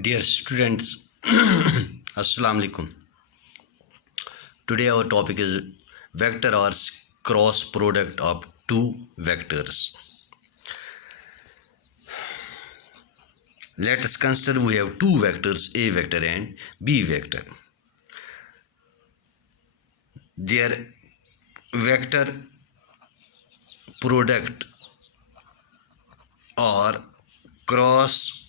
Dear students, Assalamu alaikum. Today our topic is vector or cross product of two vectors. Let us consider we have two vectors, A vector and B vector. Their vector product or cross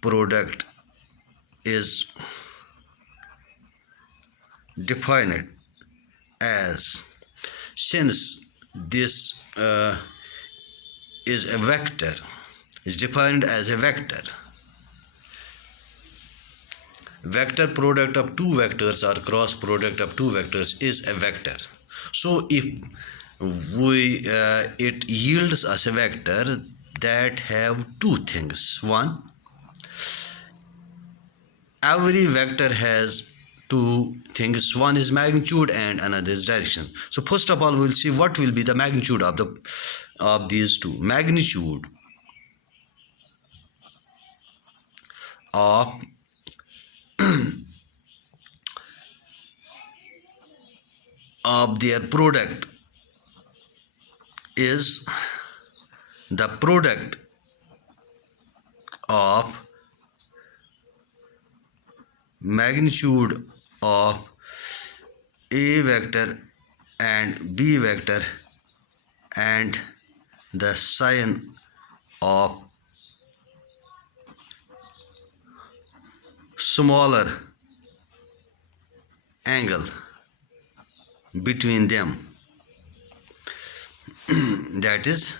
product is defined as, since this is a vector, is defined as a vector. Vector product of two vectors or cross product of two vectors is a vector. So if it yields us a vector that have two things. One, every vector has two things. One is magnitude and another is direction. So first of all, we'll see what will be the magnitude of these two. Magnitude of of their product is the product of magnitude of A vector and B vector and the sine of smaller angle between them. That is,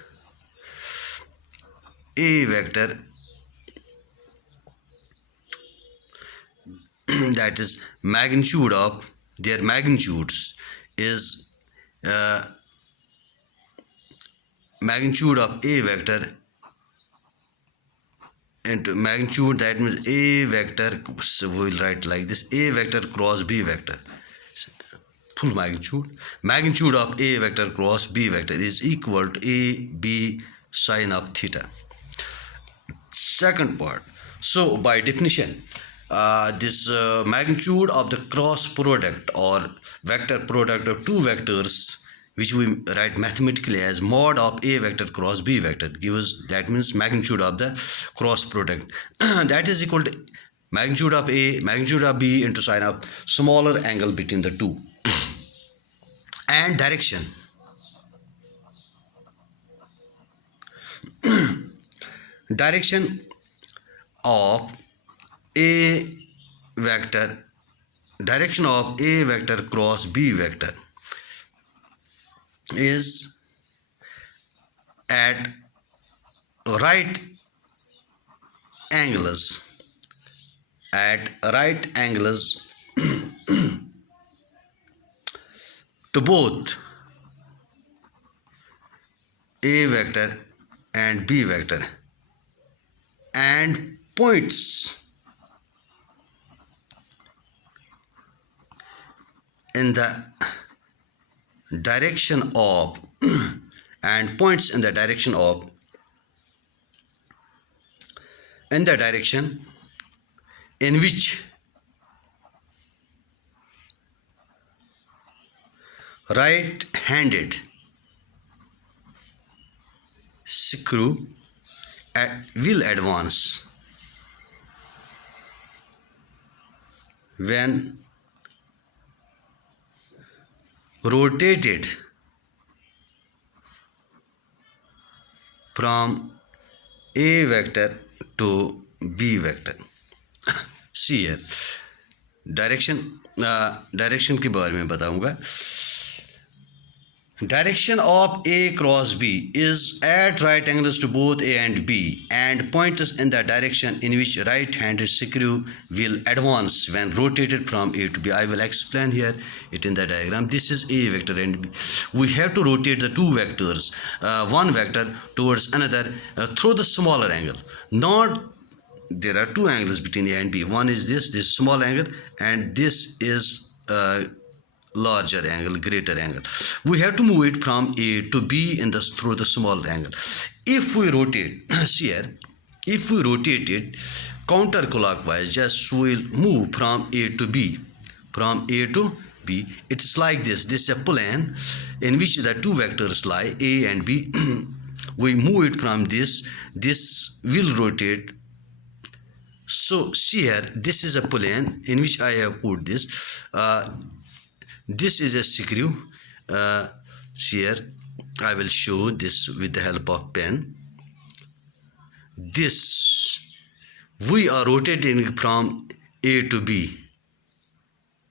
A vector, that is magnitude of their magnitudes is magnitude of A vector into magnitude, that means A vector, so we will write like this: A vector cross B vector, full magnitude of A vector cross B vector is equal to AB sine of theta. Second part, so by definition, this magnitude of the cross product or vector product of two vectors, which we write mathematically as mod of A vector cross B vector, gives, that means magnitude of the cross product that is equal to magnitude of A, magnitude of B into sine of smaller angle between the two. And direction, direction of A vector, direction of A vector cross B vector is at right angles to both A vector and B vector, and points in the direction of and points in the direction of in the direction in which right-handed screw will advance when rotated from A vector to B vector. See here, direction के बारे में बताऊंगा. Direction of A cross B is at right angles to both A and B, and points in the direction in which right-handed screw will advance when rotated from A to B. I will explain here it in the diagram. This is A vector and B. We have to rotate the two vectors, one vector towards another through the smaller angle. Not, there are two angles between A and B. One is this small angle, and this is larger angle, greater angle. We have to move it from A to B through the small angle. If we rotate, see here, if we rotate it counterclockwise, just we'll move from A to B. From A to B, it's like this. This is a plane in which the two vectors lie, A and B. We move it from this. This will rotate. So see here, this is a plane in which I have put this. This is a screw. See here, I will show this with the help of pen. This we are rotating from A to B.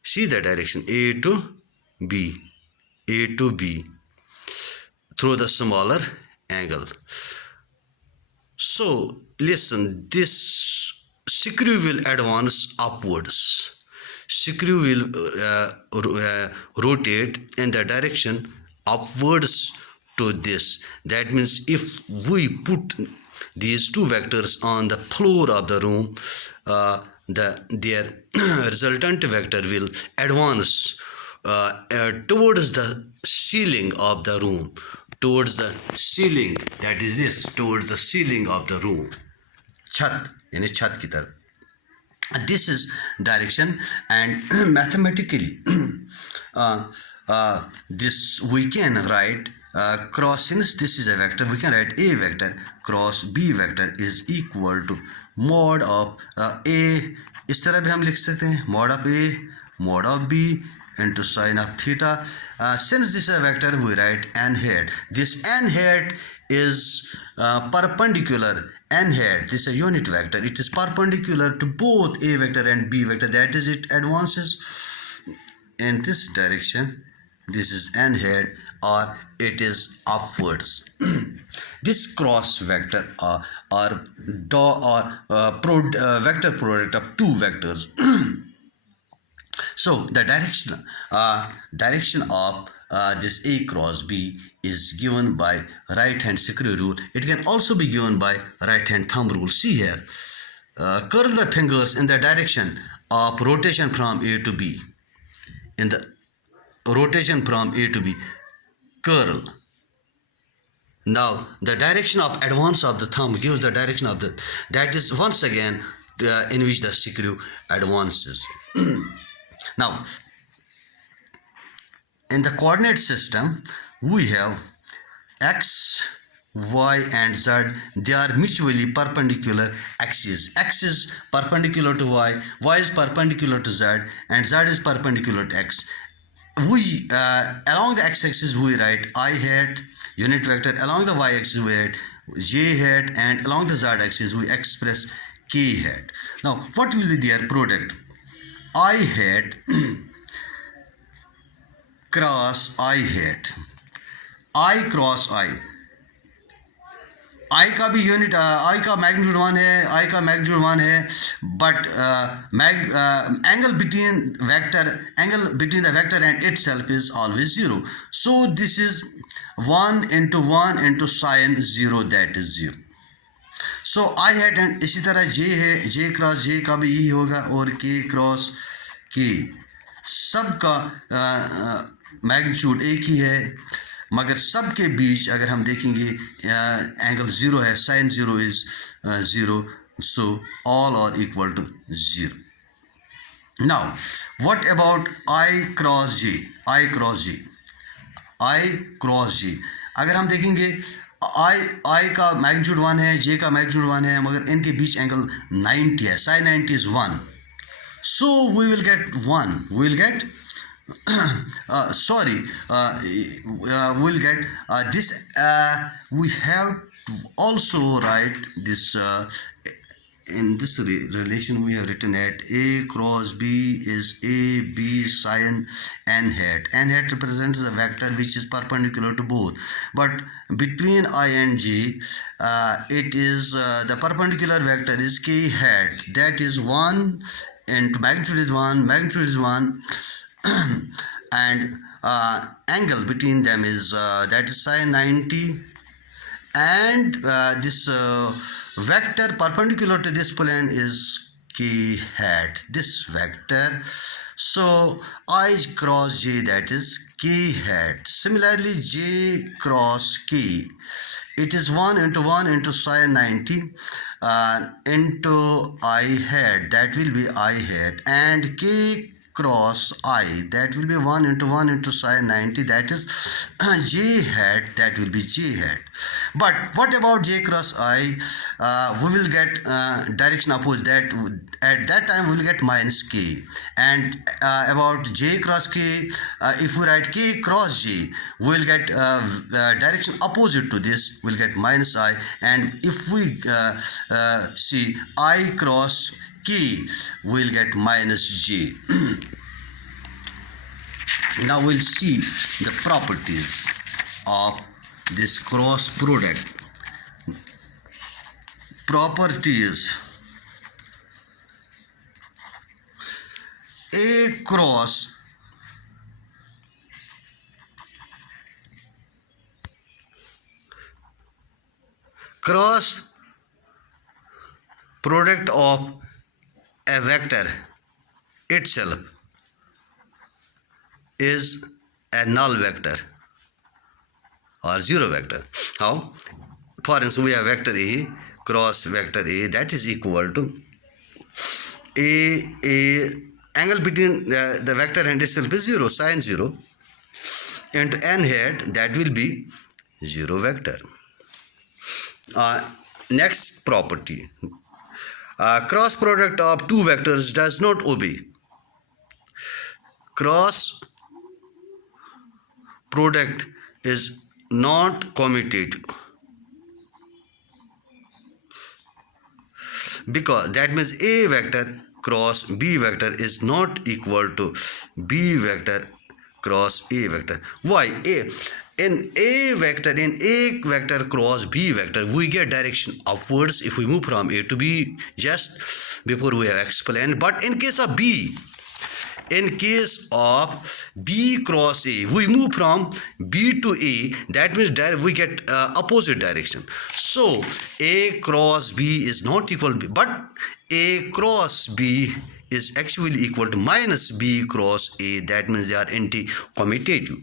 See the direction, A to B, A to B, through the smaller angle. So listen, this screw will advance upwards. Screw will rotate in the direction upwards to this. That means if we put these two vectors on the floor of the room, their resultant vector will advance towards the ceiling of the room, towards the ceiling, that is this, towards the ceiling of the room, chat यानी छत की तरफ. This is direction, and mathematically this we can write cross, since this is a vector, we can write A vector cross B vector is equal to mod of A. इस तरह भी हम लिख सकते हैं, mod of A mod of B into sine of theta. Since this is a vector, we write n hat. This n hat is perpendicular. N hat, this is a unit vector, it is perpendicular to both A vector and B vector, that is, it advances in this direction. This is n hat, or it is upwards. This cross vector vector product of two vectors. So the direction of this A cross B is given by right hand screw rule. It can also be given by right hand thumb rule. See here, curl the fingers in the direction of rotation from A to B. In the rotation from A to B, curl. Now the direction of advance of the thumb gives the direction of the, that is once again in which the screw advances. Now in the coordinate system we have x, y and z. They are mutually perpendicular axes. X is perpendicular to y, y is perpendicular to z, and z is perpendicular to x. We along the x-axis we write I hat unit vector, along the y-axis we write j hat, and along the z-axis we express k hat. Now what will be their product? I hat cross I hat, I cross I का भी unit I का magnitude 1 है, I का magnitude 1 है, but angle between the vector and itself is always 0. So this is 1 into sine 0, that is 0. So I hat, and इसी तरह j है, j cross j का भी यही होगा, और k क्रॉस k, सब का मैग्नीट्यूड एक ही है, मगर सब के बीच अगर हम देखेंगे एंगल 0 है, sign 0 is 0, so all are equal to 0. Now what about I cross j? I cross j अगर हम देखेंगे I का मैग्नीट्यूड 1 है, j का मैग्नीट्यूड 1 है, मगर इनके बीच एंगल 90 है, sin 90 is 1, so we will get 1, we will get we'll get this. We have to also write this in this relation. We have written at A cross B is A B sine n hat. N hat represents a vector which is perpendicular to both, but between I and J it is the perpendicular vector is k hat, that is 1 into magnitude is 1 and angle between them is that is sine 90, and this vector perpendicular to this plane is k hat, this vector. So I cross j, that is k hat. Similarly, j cross k, it is 1 into 1 into sine 90 into I hat, that will be I hat, and k cross I, that will be 1 into 1 into sine 90, that is j hat, that will be j hat. But what about j cross I? We will get direction opposite, that at that time we will get minus k. And about j cross k, if we write k cross j, we will get direction opposite to this, we will get minus I. And if we see I cross k, we will get minus j. Now we'll see the properties of this cross product. Properties: A cross product of a vector itself is a null vector or zero vector. How? For instance, we have vector A cross vector A, that is equal to a angle between the vector and itself is 0, sine 0, into n hat, that will be 0 vector. Next property: cross product of two vectors does not obey. Cross product is not commutative, because that means A vector cross B vector is not equal to B vector cross A vector. Why? In A vector cross B vector, we get direction upwards if we move from A to B, just before we have explained. But in case of B cross A, we move from B to A, that means we get opposite direction. So A cross B is not equal to B, but A cross B is actually equal to minus B cross A, that means they are anti-commutative.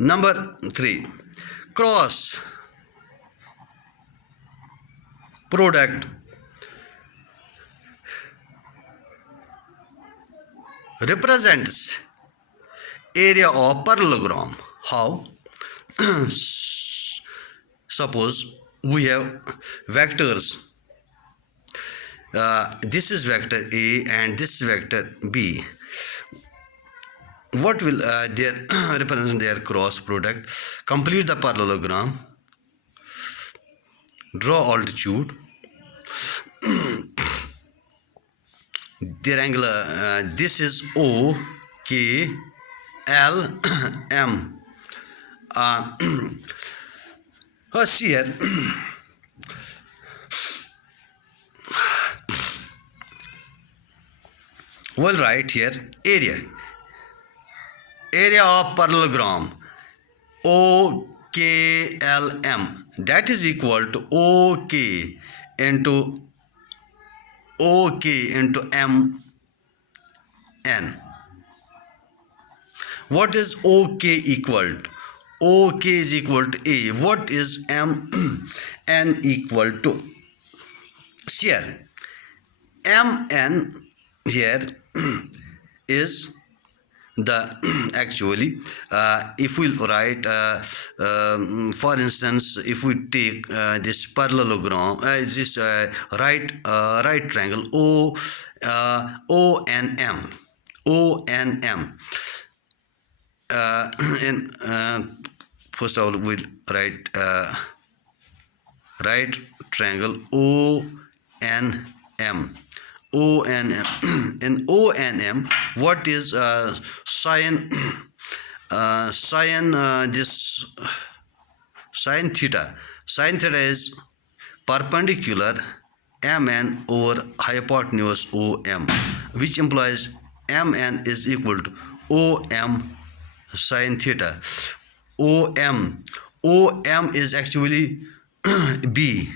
Number 3, cross product represents area of parallelogram. How? Suppose we have vectors, this is vector A and this vector B. What will their represent their cross product? Complete the parallelogram, draw altitude, their angle, this is O, K, L, M. See here, we'll write here area of parallelogram OKLM, that is equal to OK into MN. What is OK equal to? OK is equal to A. What is MN equal to? Here MN here is the actually if we write for instance, if we take this parallelogram, this right triangle ONM, in first of all we'll write right triangle ONM. In ONM, what is sine theta? Sine theta is perpendicular MN over hypotenuse OM, which implies MN is equal to OM sine theta. OM is actually B.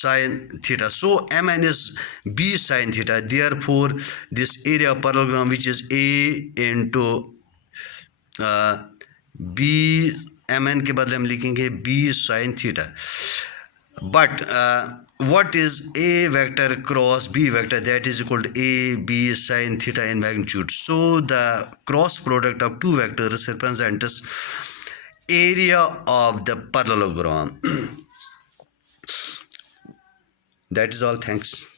sin theta. So Mn is B sin theta. Therefore, this area of parallelogram, which is A into B, Mn के बदले हम लिखेंगे B sin theta. But what is A vector cross B vector? That is equal to A B sin theta in magnitude. So the cross product of two vectors represents area of the parallelogram. That is all. Thanks.